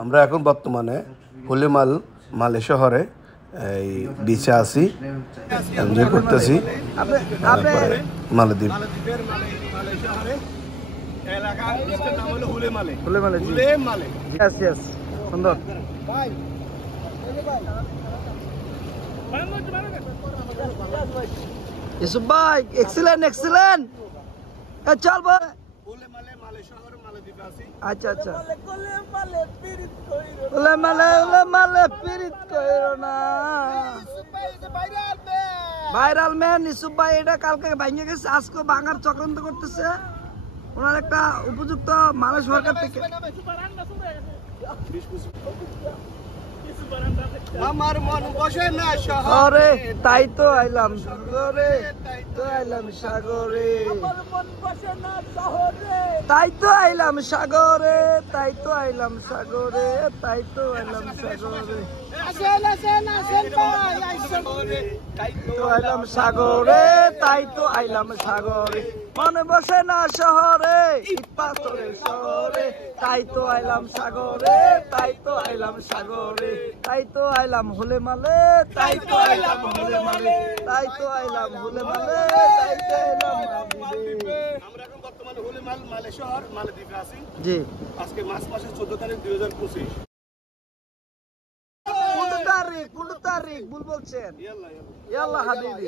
আমরা এখন বর্তমানে হুলিমাল মালে শহরে এই বিচে আছি, এনজয় করতেছি। মালদ্বীপ সুন্দর। ইউসুফ ভাই এক্সিলেন্ট এক্সিলেন্ট, চল ভাই। আচ্ছা আচ্ছা, ভাইরাল ম্যান ইউসুফ ভাই, এটা কালকে ভাঙে গেছে, আজকে ভাঙার চক্রান্ত করতেছে। ওনার একটা উপযুক্ত মালয় সরকার থেকে আমার মন বসে না শহরে, তাই তো আইলাম সাগরে, তো আইলাম সাগরে, আমার মন বসে না শহরে, তাই তো আইলাম সাগরে, তাই তো আইলাম সাগরে, তাই তো আইলাম সাগরে, আসেন আসেন আসেন ভাই সাগরে, তাই তো আইলাম সাগরে, তাই তো আইলাম সাগরে, মন বসে না শহরে, ইট পাথরের শহরে, তাই তো আইলাম সাগরে, তাই তো আইলাম সাগরে, তাই তো আইলাম হুলে মালে, তাই তো আইলাম হুলে মালে, তাই তো আইলাম হুলে মালে, তাই তো আইলাম মালদ্বীপে। আমরা এখন বর্তমানে হুলে মালে শহর মালদ্বীপে আছি। জি, আজকে মার্চ মাসের 14 তারিখ 2025। 15 তারিখ ভুল বলছেন। ইয়াল্লাহ হাবিবি।